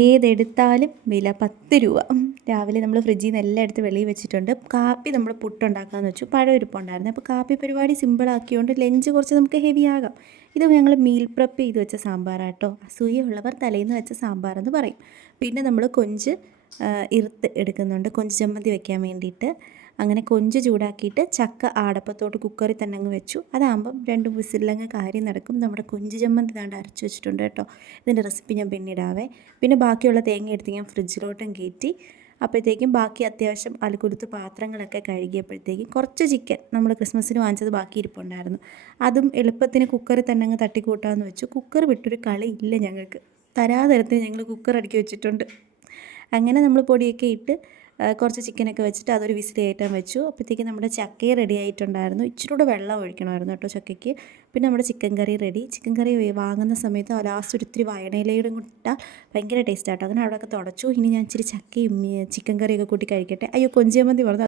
ഏതെടുത്താലും വില 10 രൂപ. രാവിലെ നമ്മൾ ഫ്രിഡ്ജിൽ നിന്ന് എല്ലാം എടുത്ത് വെളിയിൽ വെച്ചിട്ടുണ്ട്. കാപ്പി നമ്മൾ പുട്ടുണ്ടാക്കാമെന്ന് വെച്ചു. പഴം ഇരിപ്പുണ്ടായിരുന്നു. അപ്പോൾ കാപ്പി പരിപാടി സിമ്പിളാക്കിയോണ്ട് ലഞ്ച് കുറച്ച് നമുക്ക് ഹെവി ആകാം. ഇത് ഞങ്ങൾ മീൽ പ്രപ്പ് ചെയ്ത് വെച്ച സാമ്പാറാട്ടോ. അസൂയുള്ളവർ തലേന്ന് വെച്ച സാമ്പാറെന്ന് പറയും. പിന്നെ നമ്മൾ കൊഞ്ച് ഇറുത്ത് എടുക്കുന്നുണ്ട്, കൊഞ്ച് ചമ്മന്തി വെക്കാൻ വേണ്ടിയിട്ട്. അങ്ങനെ കൊഞ്ച് ചൂടാക്കിയിട്ട് ചക്ക ആടപ്പത്തോട്ട് കുക്കറിൽ തന്നെ അങ്ങ് വെച്ചു. അതാകുമ്പം 2 വിസിലങ്ങ് കാര്യം നടക്കും. നമ്മുടെ കൊഞ്ച് ചമ്മന്തി ദാണ്ട് അരച്ച് വെച്ചിട്ടുണ്ട് കേട്ടോ. ഇതിൻ്റെ റെസിപ്പി ഞാൻ പിന്നീടാവേ. പിന്നെ ബാക്കിയുള്ള തേങ്ങ എടുത്ത് ഞാൻ ഫ്രിഡ്ജിലോട്ടും കയറ്റി. അപ്പോഴത്തേക്കും ബാക്കി അത്യാവശ്യം അലുകുലുത്ത് പാത്രങ്ങളൊക്കെ കഴുകിയപ്പോഴത്തേക്കും കുറച്ച് ചിക്കൻ നമ്മൾ ക്രിസ്മസിന് വാങ്ങിച്ചത് ബാക്കി ഇരിപ്പുണ്ടായിരുന്നു. അതും എളുപ്പത്തിന് കുക്കറിൽ തന്നെ അങ്ങ് തട്ടിക്കൂട്ടാമെന്ന് വെച്ചു. കുക്കർ വിട്ടൊരു കളി ഇല്ല ഞങ്ങൾക്ക്. തരാതരത്തിന് ഞങ്ങൾ കുക്കർ അടുക്കി വെച്ചിട്ടുണ്ട്. അങ്ങനെ നമ്മൾ പൊടിയൊക്കെ ഇട്ട് കുറച്ച് ചിക്കനൊക്കെ വെച്ചിട്ട് അതൊരു വിസിൽ കയറ്റാൻ വെച്ചു. അപ്പോഴത്തേക്കും നമ്മുടെ ചക്കയും റെഡി ആയിട്ടുണ്ടായിരുന്നു. ഇച്ചിരി കൂടെ വെള്ളം ഒഴിക്കണമായിരുന്നു കേട്ടോ ചക്കയ്ക്ക്. പിന്നെ നമ്മുടെ ചിക്കൻ കറി റെഡി. ചിക്കൻ കറി വാങ്ങുന്ന സമയത്ത് ലാസ്റ്റ് ഒരിത്തിരി വയണയിലയുടെ ഇട്ടാൽ ഭയങ്കര ടേസ്റ്റ് ആട്ടോ. അങ്ങനെ അവിടെയൊക്കെ തുടച്ചു. ഇനി ഞാൻ ഇച്ചിരി ചക്കയും ചിക്കൻ കറിയൊക്കെ കൂട്ടി കഴിക്കട്ടെ. അയ്യോ, കൊഞ്ച് ചമ്മന്തി പറഞ്ഞു.